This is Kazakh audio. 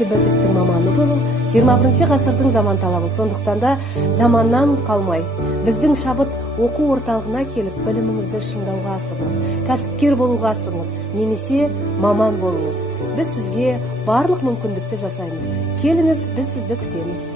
кәсіби істің маманы болу 21 ғасырдың заман талабы. Сондықтан да заманнан қалмай, біздің шабыт оқу орталығына келіп, біліміңізді шыңдауға асығыңыз, кәсіпкер болуға асығыңыз, немесе маман болыңыз. Біз сізге барлық мүмкіндікті жасаймыз. Келіңіз, біз сізді күтеміз.